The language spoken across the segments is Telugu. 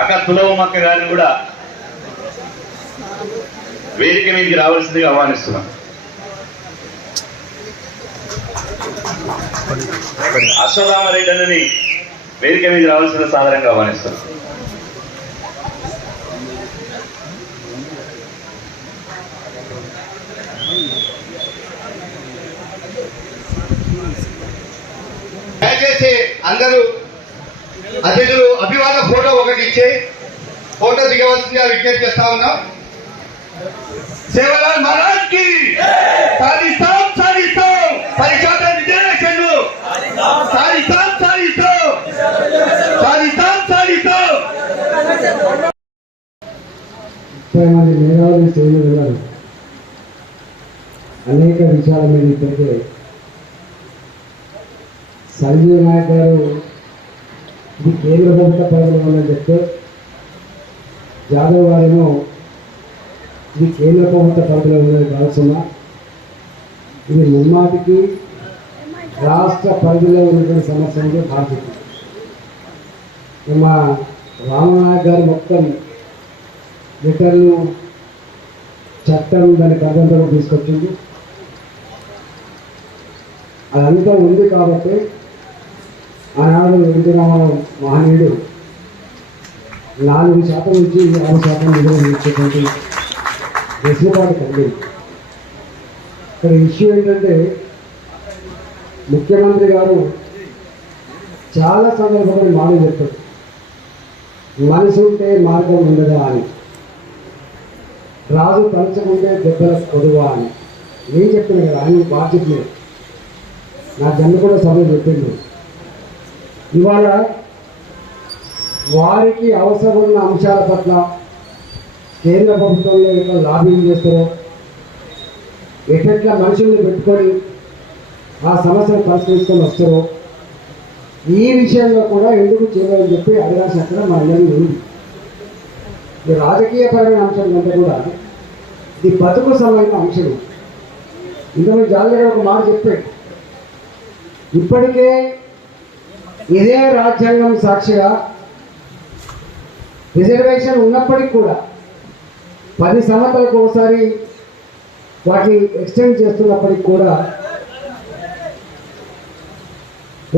అక్క తులవమ్మక్క గారిని కూడా వేదిక మీదకి రావాల్సిందిగా ఆహ్వానిస్తున్నాం. అశ్వరామరెడ్డి అని వేదిక మీద రావాల్సిన సాధారణంగా ఆహ్వానిస్తున్నాం. దయచేసి అందరూ అతిథులు అభివాద ఫోటో ఒకటి ఇచ్చి ఫోటో దిగవలసిందిగా విజ్ఞప్తి చేస్తా ఉన్నాం. సేవలాల్ మహారాజ్కి సాధిస్తాం సాధిస్తాం. పది శాతం సాధిస్తాం సాధిస్తాం. సాధిస్తాం సాధిస్తాం. ముప్పై మేధావులు స్టేజ్లో ఉన్నారు. అనేక విషయాల మీద ఇప్పటికే సంజీవ్ నాయక్ గారు ఇది కేంద్ర ప్రభుత్వ పథకం ఉందని చెప్తే జాదవ్ గారేమో ఇది కేంద్ర ప్రభుత్వ పరిధిలో ఉందని కావాల్సిన ఇది ముమ్మాటికి రాష్ట్ర పరిధిలో ఉన్నటువంటి సమస్యలకు బాధ్యత మా రామనాయక్ గారు మొత్తం లిటర్ను చట్టం దాని కథంతో తీసుకొచ్చింది. అదంతా ఉంది కాబట్టి ఆనాడు ఎన్టీ రామారావు మహనీయుడు నాలుగు శాతం నుంచి ఆరు శాతం నిధులు ఇచ్చేటువంటి వెసులుబాటు కలిగింది ఇక్కడ ఇష్యూ ఏంటంటే ముఖ్యమంత్రి గారు చాలా సందర్భంలో మాట చెప్పారు. మనసు ఉంటే మార్గం ఉండదా అని. రాజు తలుచుకుంటే దెబ్బల కొడువా అని. నేను చెప్పాను కదా ఆయన బాధ్యత నా జన్మ కూడా సభ చెప్పింది ఇవాళ వారికి అవసరమున్న అంశాల పట్ల కేంద్ర ప్రభుత్వంలో ఎట్లా లాబింగ్ చేస్తారో ఎట్లెట్లా మనుషుల్ని పెట్టుకొని ఆ సమస్యను పరిష్కరించుకొని వస్తారో ఈ విషయంలో కూడా ఎందుకు చేయాలని చెప్పి అడగాల్సిన అక్కడ మా అందరికీ ఉంది. ఇది రాజకీయపరమైన అంశం కంటే కూడా ఇది బతుకు సంబంధించిన అంశం. ఇంతకుముందు జాగ్రత్తగా ఒక మాట చెప్పాడు ఇప్పటికే ఇదే రాజ్యాంగం సాక్షిగా రిజర్వేషన్ ఉన్నప్పటికీ కూడా పది సంవత్సరాలకు ఒకసారి వాటిని ఎక్స్టెండ్ చేస్తున్నప్పటికి కూడా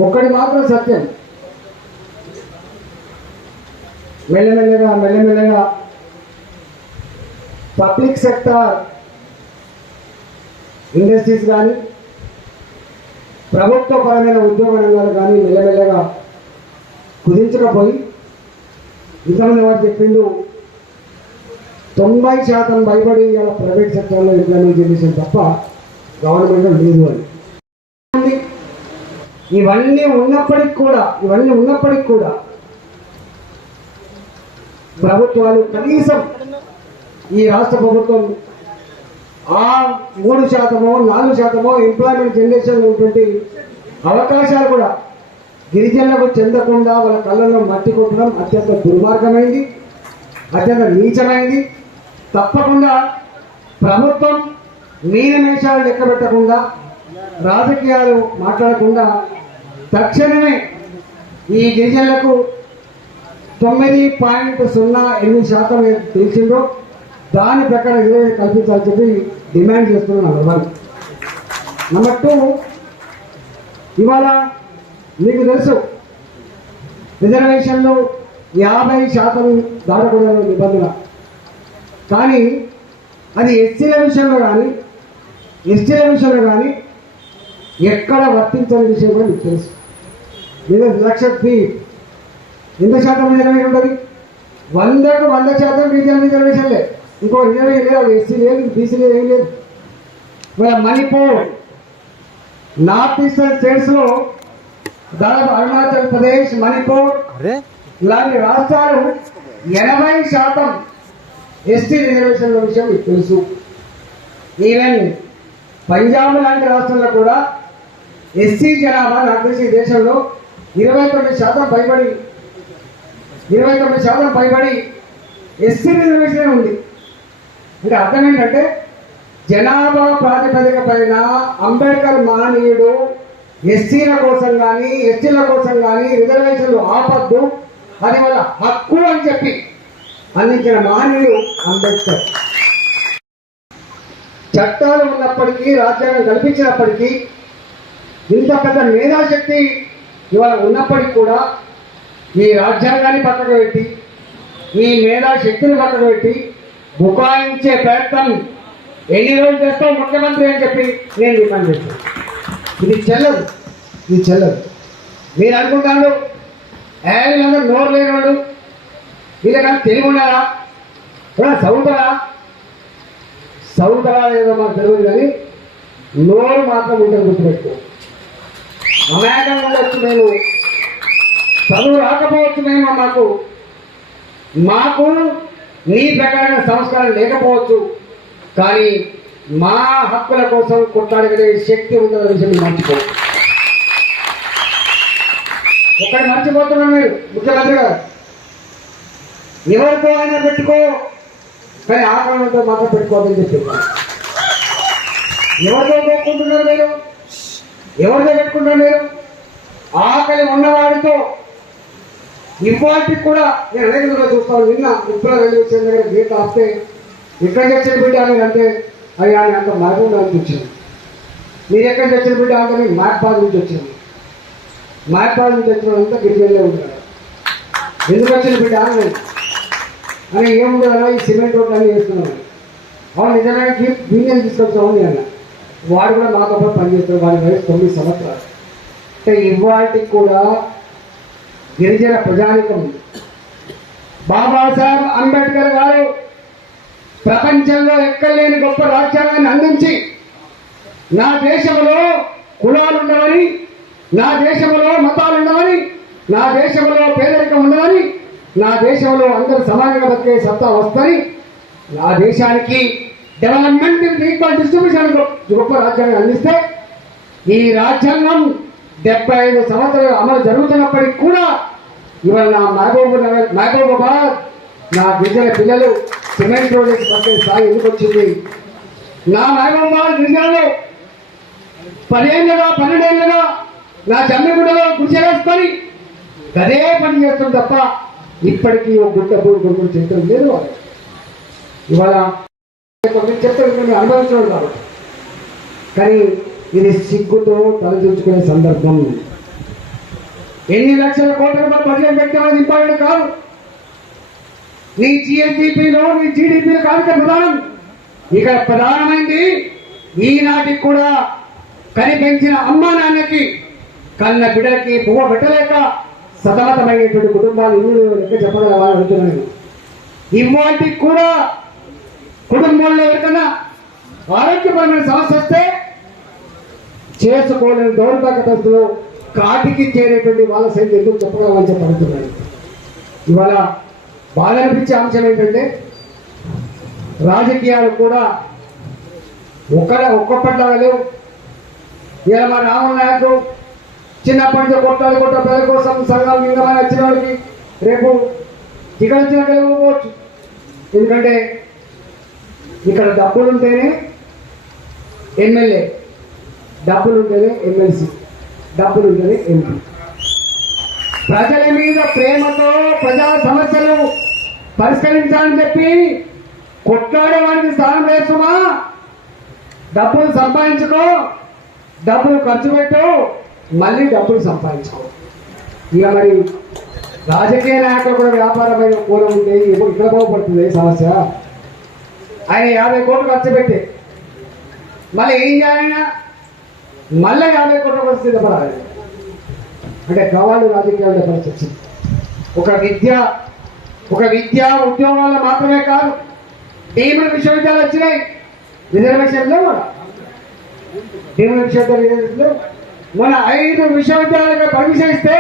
ఒక్కటి మాత్రం సత్యం. మెల్లమెల్లగా మెల్లమెల్లగా పబ్లిక్ సెక్టార్ ఇండస్ట్రీస్ కానీ ప్రభుత్వపరమైన ఉద్యోగ రంగాలు కానీ మెల్లమెల్లగా కుదించకపోయి ఇంతమంది వారు చెప్పిండు తొంభై శాతం భయపడి ఇవాళ ప్రైవేట్ సెక్టర్లో ఇంప్లిమెంట్ చేసేసాం తప్ప గవర్నమెంట్లో లేదు అని. ఇవన్నీ ఉన్నప్పటికి కూడా ఇవన్నీ ఉన్నప్పటికి కూడా ప్రభుత్వాలు కనీసం ఈ రాష్ట్ర ప్రభుత్వం ఆ మూడు శాతమో నాలుగు శాతమో ఎంప్లాయ్మెంట్ జనరేషన్ ఉన్నటువంటి అవకాశాలు కూడా గిరిజనులకు చెందకుండా వాళ్ళ కళ్ళల్లో మట్టి కొట్టడం అత్యంత దుర్మార్గమైంది అత్యంత నీచమైంది. తప్పకుండా ప్రభుత్వం మీనమేషాలు లెక్క పెట్టకుండా రాజకీయాలు మాట్లాడకుండా తక్షణమే ఈ గిరిజనులకు తొమ్మిది పాయింట్ సున్నా ఎనిమిది శాతం ఏది తెలిసిందో దాని ప్రకారం ఇదే కల్పించాలని చెప్పి డిమాండ్ చేస్తున్నాను నెంబర్ నెంబర్ టూ ఇవాళ మీకు తెలుసు రిజర్వేషన్లు యాభై శాతం దాటకూడదు నిబంధన. కానీ అది ఎస్సీల విషయంలో కానీ ఎస్టీల విషయంలో కానీ ఎక్కడ వర్తించని విషయం కూడా మీకు తెలుసు. మీద లక్ష ఫీ. ఎంత శాతం రిజర్వేషన్ ఉంటుంది? వందకు వంద శాతం రీజనల్ రిజర్వేషన్లే. ఇంకో రిజర్వేషన్ లేదు ఎస్సీ లేదు బీసీ లేదు ఏం లేదు. ఇవాళ మణిపూర్ నార్త్ ఈస్టర్న్ స్టేట్స్లో దాదాపు అరుణాచల్ ప్రదేశ్ మణిపూర్ ఇలాంటి రాష్ట్రాలు ఎనభై శాతం ఎస్టీ రిజర్వేషన్ల విషయం మీకు తెలుసు. ఈవెన్ పంజాబ్ లాంటి రాష్ట్రంలో కూడా ఎస్సీ జనాభా నాకు తెలిసి ఈ దేశంలో ఇరవై తొమ్మిది శాతం పైబడి ఇరవై తొమ్మిది శాతం పైబడి ఎస్సీ రిజర్వేషన్ ఉంది. అంటే అర్థం ఏంటంటే జనాభా ప్రాతిపదిక పైన అంబేద్కర్ మహనీయుడు ఎస్సీల కోసం కానీ ఎస్టీల కోసం కానీ రిజర్వేషన్లు ఆపద్దు. అది వాళ్ళ హక్కు అందించిన మహనీయుడు అంబేద్కర్. చట్టాలు ఉన్నప్పటికీ రాజ్యాంగం కల్పించినప్పటికీ ఇంత పెద్ద మేధాశక్తి ఇవాళ ఉన్నప్పటికీ కూడా ఈ రాజ్యాంగాన్ని పక్కకు పెట్టి ఈ మేధాశక్తిని పక్కకు పెట్టి బుకాయించే ప్రయత్నం ఎన్ని రోజులు చేస్తావు? ముఖ్యమంత్రి అని చెప్పి నేను డిమాండ్ చేస్తాను. ఇది చెల్లదు. ఇది చెల్లదు. మీరు అనుకుంటాను ఏ నోరు లేనివాడు వీళ్ళకన్నా తెలివి ఉండాలా కూడా చదువుతారా చదువుతారా లేదో మాకు తెలియదు కానీ నోరు మాత్రం ఉంటుంది గుర్తుపెట్టుకో. అమాయకంగా ఉండొచ్చు మేము చదువు రాకపోవచ్చు మేము మాకు. మాకు నీ ప్రకారమైన సంస్కారం లేకపోవచ్చు కానీ మా హక్కుల కోసం కొట్లాడగలిగే శక్తి ఉందన్న విషయం మర్చిపో ఒకటి మర్చిపోతున్నాను మీరు ముఖ్యమంత్రి గారు. ఎవరితో అయినా పెట్టుకో కానీ ఆక్రమణతో మాత్రం పెట్టుకోవద్దని చెప్పారు. ఎవరితో పెట్టుకుంటున్నారు మీరు? ఎవరితో పెట్టుకుంటున్నారు మీరు? ఆకలి ఉన్నవాడితో ఇవాటికి కూడా. నేను రైతులుగా చూస్తాను. నిన్న ఉత్తర రైల్వే స్టేషన్ దగ్గర గేట్ ఆపితే ఎక్కడ చచ్చిన బిడ్డ అని అంటే అది ఆయన అంత మహబూబ్ నుంచి వచ్చింది. మీరు ఎక్కడ చచ్చిన బిడ్డ అంటే మీరు మాయపాల్ నుంచి వచ్చింది. మాయపాల్ నుంచి వచ్చిన అంతా గిరిజనులే ఉంటాడు ఎందుకు వచ్చిన బిడ్డ అని అని ఏముండదు ఈ సిమెంట్ రోడ్లు అన్నీ వేస్తున్నాను. అవును నిజానికి యూనియన్ తీసుకొచ్చామని అన్న వాడు కూడా మాతో పాటు పనిచేస్తారు వాడి వయసు తొమ్మిది సంవత్సరాలు. అంటే ఇవాటికి కూడా గిరిజన ప్రజానికం. బాబాసాహెబ్ అంబేద్కర్ గారు ప్రపంచంలో ఎక్కలేని గొప్ప రాజ్యాంగాన్ని అందించి నా దేశంలో కులాలు ఉండవని నా దేశంలో మతాలు ఉండవని నా దేశంలో పేదరికం ఉండవని నా దేశంలో అందరూ సమానంగా బతికే సత్తా వస్తుంది నా దేశానికి డెవలప్మెంట్ ఈక్వల్ డిస్ట్రిబ్యూషన్ గొప్ప రాజ్యాంగం అందిస్తే ఈ రాజ్యాంగం డెబ్బై ఐదు సంవత్సరాలు అమలు జరుగుతున్నప్పటికీ కూడా ఇవాళ నా మహబూబ్ నగర్ మహబూబాబాద్ నా గిరిజన పిల్లలు సిమెంట్ రోడ్ వేసి పట్టే స్థాయి ఎందుకు వచ్చింది? నా మహబూబాబాద్ గిరిజనులు పదేళ్ళుగా పన్నెండేళ్ళుగా నా జమ్మిగుడ్డలో గుడిచేసుకొని అదే పని చేస్తుంది తప్ప ఇప్పటికీ ఓ గుడ్డ పూడి కొడుకుని చేయటం లేదు వాళ్ళు. ఇవాళ చెప్తాను అనుభవించడం కాబట్టి కానీ ఇది సిగ్గుతో తలదించుకునే సందర్భం. ఎన్ని లక్షల కోట్ల రూపాయలు బడ్జెట్ పెట్టామని ఇంపార్టెంట్ కాదు. నీ జిఎస్డిపిలో నీ జీడిపిలో కాదు ప్రధానం. ఇక్కడ ప్రధానమైంది ఈనాటికి కూడా కనిపించిన అమ్మా నాన్నకి కన్న బిడ్డకి పువ్వ పెట్టలేక సతమతమైనటువంటి కుటుంబాలు ఇల్లు లెక్క చెప్పగలవాలని అడుగుతున్నాను. ఇవాటికి కూడా కుటుంబంలో ఎవరికైనా ఆరోగ్యపరమైన సమస్య వస్తే చేసుకోలేని దౌర్భాగ్యతలో కాటికి చేరేటువంటి వాళ్ళ సైతం ఎందుకు చెప్పగలమని చెప్పి అడుగుతున్నాను ఇవాళ బాధ అనిపించే అంశం ఏంటంటే రాజకీయాలు కూడా ఒక్కడ ఒక్కొక్కట్లాగా లేవు. ఇలా మా రాముల నాయకుడు చిన్నప్పటి నుంచి కొట్టాలి కొట్ట పిల్లల కోసం సంఘాలు ఇంకమని వచ్చిన వాళ్ళకి రేపు ఇక్కడ వచ్చిన ఎందుకంటే ఇక్కడ డబ్బులు ఉంటేనే ఎమ్మెల్యే డబ్బులు ఉంటేనే ఎమ్మెల్సీ. డబ్బులు ఉంటేనే ఎంపీ ప్రజల మీద ప్రేమతో ప్రజా సమస్యలు పరిష్కరించాలని చెప్పి కొట్లాడే వాడికి స్థానం వేసుమా డబ్బులు సంపాదించుకో డబ్బులు ఖర్చు పెట్టు మళ్ళీ డబ్బులు సంపాదించుకో. ఇక మరి రాజకీయ నాయకులు కూడా వ్యాపారమైన కూర ఉంటే ఇప్పుడు ఇక్కడ బాగుపడుతుంది సమస్య. ఆయన యాభై కోట్లు ఖర్చు పెట్టి. మళ్ళీ ఏం చేయాలన్నా మళ్ళీ యాభై కోట్ల పరిస్థితి పడాలి అంటే గవాళ్ళు రాజకీయాల పరిస్థితి వచ్చింది ఒక విద్య ఒక విద్య ఉద్యోగాల్లో మాత్రమే కాదు డీమ్డ్ విశ్వవిద్యాలయాలు వచ్చినాయి. రిజర్వేషన్ లేవు డీమ్డ్ విశ్వవిద్యాలయాలు మన ఐదు విశ్వవిద్యాలయాలకు పర్మిషన్ ఇస్తే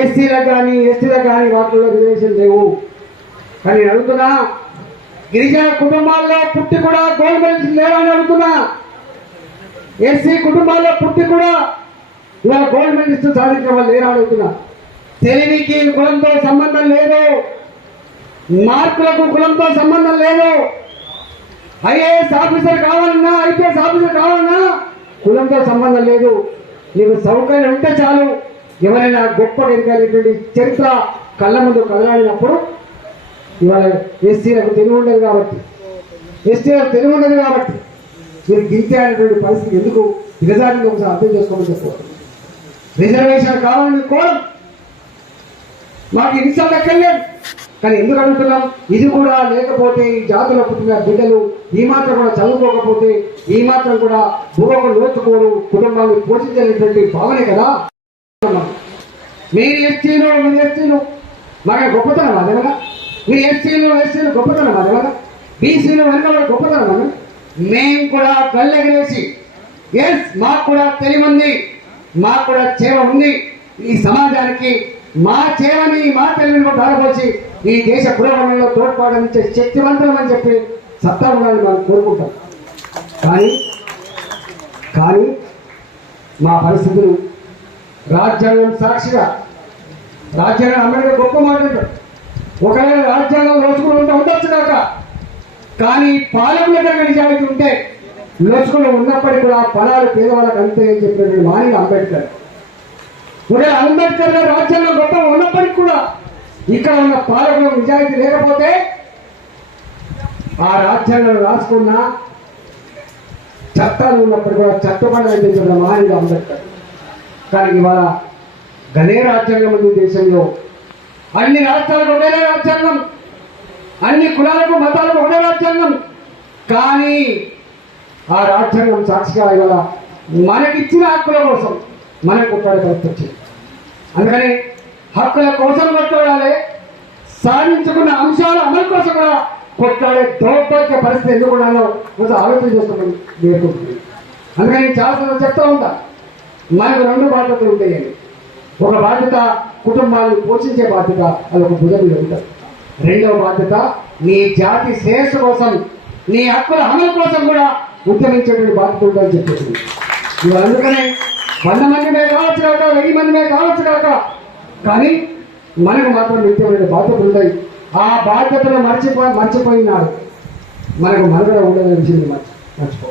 ఎస్సీలకు కానీ ఎస్టీలకు కానీ వాటిలో రిజర్వేషన్ లేవు. కానీ నేను అడుగుతున్నా గిరిజన కుటుంబాల్లో పుట్టి కూడా గోల్డ్ మెడల్స్ లేవని అడుగుతున్నా. ఎస్సీ కుటుంబాల్లో పుట్టి కూడా ఇలా గోల్డ్ మెడలిస్ట్ సాధించిన వాళ్ళు లేరా అడుగుతున్నా తెలివికి కులంతో సంబంధం లేదు. మార్కులకు కులంతో సంబంధం లేదు. ఐఏఎస్ ఆఫీసర్ కావాలన్నా ఐపీఎస్ ఆఫీసర్ కావాలన్నా కులంతో సంబంధం లేదు. నీకు సౌకర్యం ఉంటే చాలు. ఎవరైనా గొప్ప ఎదగలిగినటువంటి చరిత్ర కళ్ళ ముందు కదలాడినప్పుడు ఇవాళ ఎస్సీలకు తెలివి ఉండదు కాబట్టి. ఎస్టీలకు తెలివి ఉండదు కాబట్టి. మీరు గింతే అనేటువంటి పరిస్థితి ఎందుకు? దిగజారిని ఒకసారి అర్థం చేసుకోమని చెప్పవచ్చు రిజర్వేషన్ కావాలని కోరం. మాకు ఇన్సల్ట్ అక్కర్లేదు కానీ ఎందుకు అడుగుతున్నాం? ఇది కూడా లేకపోతే ఈ జాతుల పుట్టిన బిడ్డలు ఈ మాత్రం కూడా చదువుకోకపోతే ఈ మాత్రం కూడా భూమకు లోతుకోరు కుటుంబాన్ని పోషించలేటువంటి భావనే కదా. మీరు ఎస్టీలు మీరు ఎస్టీలు మాకు గొప్పతనం అదేమన్నా మీరు ఎస్టీలు ఎస్టీలు గొప్పతనం అదేమన్నా బీసీలు వెనక గొప్పతనం అదే మేము కూడా కళ్ళెగరేసి ఎస్ మాకు కూడా తెలివంది మాకు కూడా చేవ ఉంది. ఈ సమాజానికి మా చేవని మా తెలివిని కూడా ధారపోసి ఈ దేశ పురోగమనంలో తోడ్పాటనిచ్చే శక్తివంతం అని చెప్పి సత్తా ఉండాలని మనం కోరుకుంటాం. కానీ కానీ మా పరిస్థితులు రాజ్యాంగం సాక్షిగా రాజ్యాంగం అంబేద్కర్ గొప్ప మాట్లాడారు ఒకవేళ రాజ్యాంగం రోజుకులు ఉంటా ఉండొచ్చు కాక కానీ పాలకుల దగ్గర నిజాయితీ ఉంటే లోచుకులు ఉన్నప్పటికీ కూడా పొలాలు పేదవాళ్ళకి అంతే అని చెప్పినటువంటి మాని అంబేద్కర్. ఒకవేళ అంబేద్కర్ గారు రాజ్యాంగం గొప్ప ఉన్నప్పటికీ కూడా ఇక్కడ ఉన్న పాలకులు నిజాయితీ లేకపోతే ఆ రాజ్యాంగం రాసుకున్న చట్టాలు ఉన్నప్పుడు కూడా చట్టపడి అందించిన మాని అంబేద్కర్. కానీ ఇవాళ గనే రాజ్యాంగం ఉంది దేశంలో. అన్ని రాష్ట్రాలకు ఒకటే రాజ్యాంగం. అన్ని కులాలకు మతాలకు ఒకటే రాజ్యాంగం. కానీ ఆ రాజ్యాంగం సాక్షిగా ఇవాళ మనకిచ్చిన హక్కుల కోసం మనకు కొట్లాడే పరిస్థితి వచ్చింది. అందుకని హక్కుల కోసం కొట్లాడాలి సాధించుకున్న అంశాల అమలు కోసం కూడా కొట్లాడే దౌర్భాగ్య పరిస్థితి ఎందుకు ఉండాలో కొంచెం ఆలోచన చేసుకోమని నేర్చుకుంటుంది అందుకని నేను చాలాసార్లు చెప్తా ఉంటా మనకు రెండు బాధ్యతలు ఉంటాయండి. ఒక బాధ్యత కుటుంబాన్ని పోషించే బాధ్యత అది ఒక భుజం మీద ఉంటుంది. రెండవ బాధ్యత నీ జాతి శ్రేయస్సు కోసం నీ హక్కుల అమలు కోసం కూడా ఉద్యమించేటువంటి బాధ్యత ఉందని చెప్పేసింది నువ్వు అందుకనే వంద మందిమే కావచ్చు కాక వెయ్యి మందిమే కావచ్చు కాక కానీ మనకు మాత్రం నిత్యమైన బాధ్యతలు ఉన్నాయి ఆ బాధ్యతను మర్చిపో మర్చిపోయినాడు మనకు మనుగడ ఉండదనే విషయం మర్చి మర్చిపో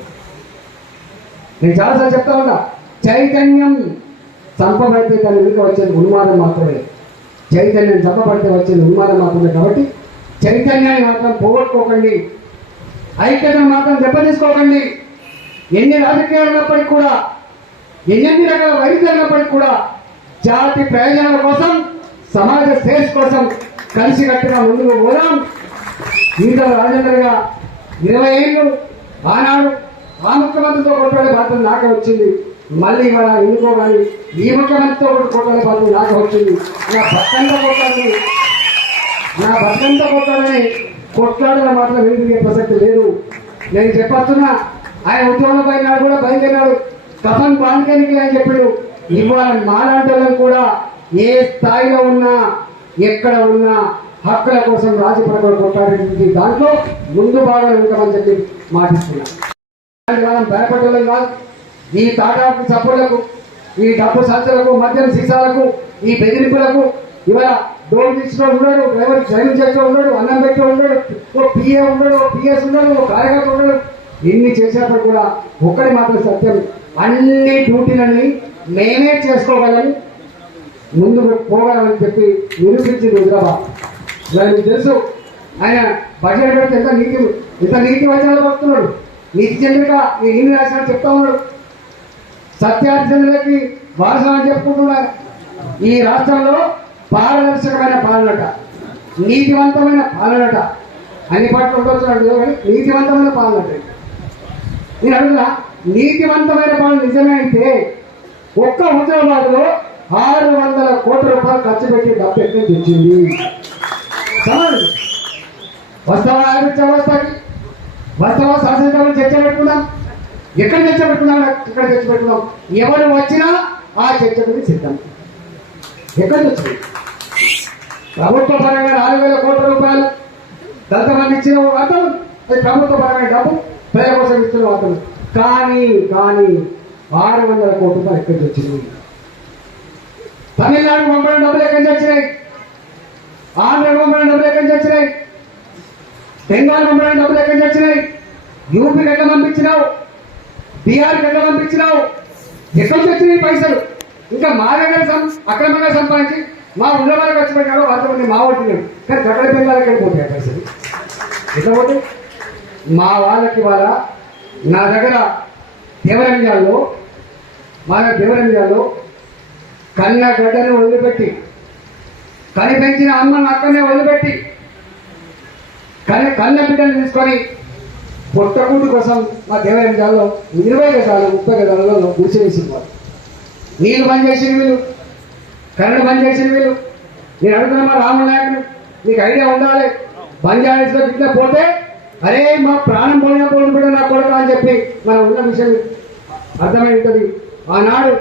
నేను చాలాసార్లు చెప్తా ఉన్నా చైతన్యం చంపబడితే దాని వెనుక వచ్చేది ఉన్మాదం మాత్రమే. చైతన్యం చంపబడితే వచ్చిన ఉన్మాదం మాత్రమే కాబట్టి చైతన్యాన్ని మాత్రం పోగొట్టుకోకండి. ఐక్యతను మాత్రం దెబ్బతీసుకోకండి. ఎన్ని రాజకీయాలు ఉన్నప్పటికీ కూడా ఎన్ని రకాల వైద్యులు ఉన్నప్పటికీ కూడా జాతి ప్రయోజనాల కోసం సమాజ శ్రేయస్ కోసం కలిసి కట్టిన ముందుకు పోదాం. ఈటల రాజేంద్రగా ఇరవై ఏళ్ళు ఆనాడు ఆ ముఖ్యమంత్రితో కొట్లాడే బాధ్యత నాకే వచ్చింది. మళ్ళీ ఇవాళ ఎందుకో కానీ ఈ ముఖ్యమంత్రితో కూడా కొట్లాడే బాధ్యత నాకు వచ్చింది. నా భక్తంతా కొట్టాలని నా భక్తంతా కొట్టాలని కొట్లాడిన మాత్రం వెనుక ప్రసక్తి లేదు. నేను చెప్పొస్తున్నా ఆయన ఉద్యోగంలో పోయినాడు కూడా బయలుదేరాడు. కఫన్ బాంధకానికి అని చెప్పాడు ఇవాళ మాలాంటి కూడా ఏ స్థాయిలో ఉన్నా ఎక్కడ ఉన్నా హక్కుల కోసం రాజీ రాజపడకుండా కొట్టాడేటువంటి దాంట్లో ముందు భాగంలో ఉంటామని చెప్పి మాటిస్తున్నా. ఇలాంటి వాళ్ళం కాదు. ఈ తాటాకు చప్పుళ్ళకు ఈ డబ్బు సంచులకు మద్యం సీసాలకు ఈ బెదిరింపులకు ఇవాళ డోర్ తీసిన ఉన్నాడు డ్రైవర్ డ్రైవింగ్ చేస్తూ ఉన్నాడు అన్నం పెట్టి ఉన్నాడు ఓ పిఏ ఉన్నాడు ఓ పిఎస్ ఉన్నాడు ఓ కార్యకర్త ఉన్నాడు. ఇన్ని చేసినప్పుడు కూడా ఒక్కడి మాత్రం సత్యం. అన్ని డ్యూటీలన్నీ మేమే చేసుకోగలని ముందుకు పోగలమని చెప్పి నిరూపించింది హుజరాబాద్ ఇలా మీకు తెలుసు ఆయన బడ్జెట్ పెడితే ఎంత నీతి ఎంత నీతి వచనాలు పడుతున్నాడు నీతి చంద్రిక నేను ఏమి రాసిన చెప్తా ఉన్నాడు. సత్యార్థులకి వారసమని చెప్పుకుంటున్నారు? ఈ రాష్ట్రంలో పారదర్శకమైన పాలనట నీతివంతమైన పాలనట. అన్ని పాటలు ఉండవచ్చు కానీ నీతివంతమైన పాలనట నేను అడుగుదా నీతివంతమైన పాలన నిజమే అయితే ఒక్క హుజరాబాద్లో ఆరు వందల కోట్ల రూపాయలు ఖర్చు పెట్టి డబ్బు ఎక్కడ తెచ్చింది? సమాధానం. వస్తావా? ఆర్మీ చౌరస్తాకి వస్తావా? శాసనసభలో చర్చ పెట్టుకుందాం ఎక్కడ చర్చ పెట్టుకుందాం ఎక్కడ చర్చ పెట్టుకున్నాం ఎవరు వచ్చినా ఆ చర్చ గురించి సిద్ధం. ఎక్కడ వచ్చింది ప్రభుత్వ పరంగా నాలుగు వేల కోట్ల రూపాయలు దళితమంది ఇచ్చిన వార్తలు. అది ప్రభుత్వ పరమైన డబ్బు ప్రజల కోసం ఇచ్చిన వార్తలు. కానీ కానీ ఆరు వందల కోట్ల రూపాయలు ఎక్కడికి వచ్చింది తమిళనాడు పంపడం డబ్బులు ఎక్కడి నుంచి వచ్చినాయి? ఆంధ్ర పంపడం డబ్బులు ఎక్కడి నుంచి వచ్చినాయి? బెంగాల్ పంపడం డబ్బులు ఎక్కడి నుంచి వచ్చినాయి? యూపీకి ఎట్లా పంపించినావు? బీహార్కి ఎట్లా పంపించినావు? ఎక్కడి నుంచి వచ్చినాయి పైసలు? ఇంకా మా దగ్గర సం- అక్రమంగా సంపాదించి మా ఉన్న వాళ్ళకి వచ్చి పెట్టాడు అంతమంది మా వాళ్ళు కానీ కట్టడ పిల్లలకి పోతాయి పైసలు. ఎట్లా పోతాయి? మా వాళ్ళకి వాళ్ళ నా దగ్గర దేవరంజాల్లో మన దేవరంజాల్లో కన్న గడ్డని వదిలిపెట్టి కని పెంచిన అమ్మని అక్కనే వదిలిపెట్టి కన్న కన్న బిడ్డను తీసుకొని పొట్టకూటి కోసం మా దేవరంజాల్లో ఇరవై గజాలు ముప్పై గజాలలో గుడిసె వేసింది వాళ్ళు. నీళ్ళు బంద్ చేసిన వీళ్ళు. కరెంట్ బంద్ చేసిన వీళ్ళు. నేను అడుగుతున్నా మా రాముడు నాయకుడు నీకు ఐడియా ఉండాలి. బంద్ చేయాల్సిన ఇట్లా పోతే అరే మా ప్రాణం పోయినా పోయిన కూడా నా కొడుకు అని చెప్పి మన ఉన్న విషయం అర్థమై ఉంటుంది ఆనాడు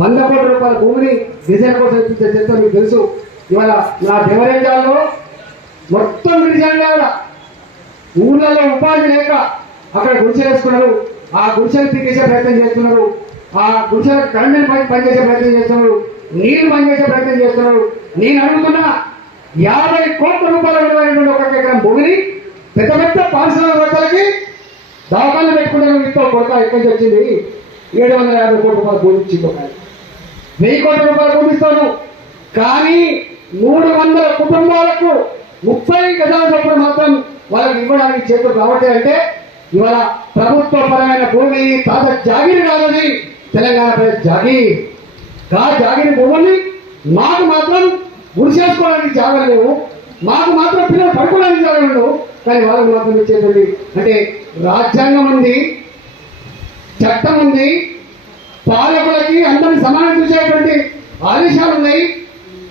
వంద కోట్ల రూపాయల భూమిని డిజైన్ కోసం ఇప్పించే చెత్త మీకు తెలుసు. ఇవాళ నా దేవరేంజాల్లో మొత్తం డిజైన్ కావాలా? ఊర్లలో ఉపాధి లేక అక్కడ గుడిసెలు ఆ గుడిసెలు తీసేసే ప్రయత్నం చేస్తున్నారు. ఆ గుడిసెల కరెంట్ పని పనిచేసే ప్రయత్నం చేస్తున్నారు. నీళ్ళు పనిచేసే ప్రయత్నం చేస్తున్నారు. నేను అడుగుతున్నా యాభై కోట్ల రూపాయల విలువైనటువంటి ఒక ఎకరం భూమిని పెద్ద పెద్ద పాఠశాల వర్గాలకి దవాఖాన పెట్టుకుంటాను ఇంట్లో ఎక్కడి నుంచి వచ్చింది? ఏడు వందల యాభై కోట్ల రూపాయలు భూమి ఇచ్చింది ఒక వెయ్యి కోట్ల రూపాయలు భూమిస్తాను కానీ మూడు వందల కుటుంబాలకు ముప్పై గజాల చొప్పున మాత్రం వాళ్ళకి ఇవ్వడానికి చేతులు కాబట్టి అంటే ఇవాళ ప్రభుత్వ పరమైన భూమి తాత జాగిరి కాదని తెలంగాణ ప్రజలు జాగీర్. కా జాగిరి భూముల్ని మాకు మాత్రం గురి చేసుకోవడానికి జాగా లేవు. మాకు మాత్రం పిల్లలు పడుకోవడానికి జాగా కానీ వాళ్ళకి మాత్రం ఇచ్చేటువంటి అంటే రాజ్యాంగం ఉంది చట్టం ఉంది పాలకులకి అందరిని సమానం చూసేటువంటి ఆదేశాలు ఉన్నాయి.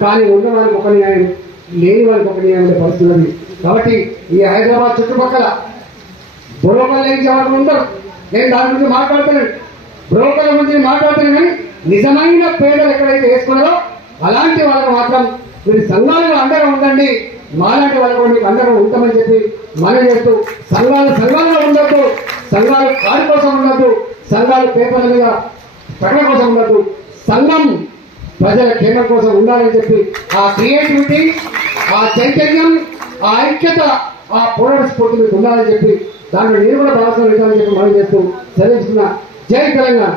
కానీ ఉన్నవారికి ఒక న్యాయం. లేని వారికి ఒక న్యాయం పరిస్థితి ఉంది కాబట్టి ఈ హైదరాబాద్ చుట్టుపక్కల బ్రోకర్ ఏం చేయడం ఉండరు నేను దాని గురించి మాట్లాడుతున్నాను బ్రోకర్ల గురించి మాట్లాడతాను కానీ నిజమైన పేదలు ఎక్కడైతే వేసుకున్నారో అలాంటి వాళ్ళకు మాత్రం మీరు సంఘాలుగా అండగా ఉండండి. మాలాంటి వాళ్ళకు కూడా మీకు ఉంటామని చెప్పి మనం చేస్తూ సంఘాలు సంఘాలుగా ఉండొద్దు. సంఘాలు కారు కోసం ఉండొద్దు. సంఘాలు పేపర్ల మీద ప్రకటన కోసం ఉండదు సంఘం ప్రజల క్షేమం కోసం ఉండాలని చెప్పి ఆ క్రియేటివిటీ ఆ చైతన్యం ఆ ఐక్యత ఆ పోరాట స్ఫూర్తి మీకు ఉండాలని చెప్పి దాంట్లో నేను కూడా భాగస్వామి చెప్పి మనం చేస్తూ చదివిస్తున్న జై తెలంగాణ.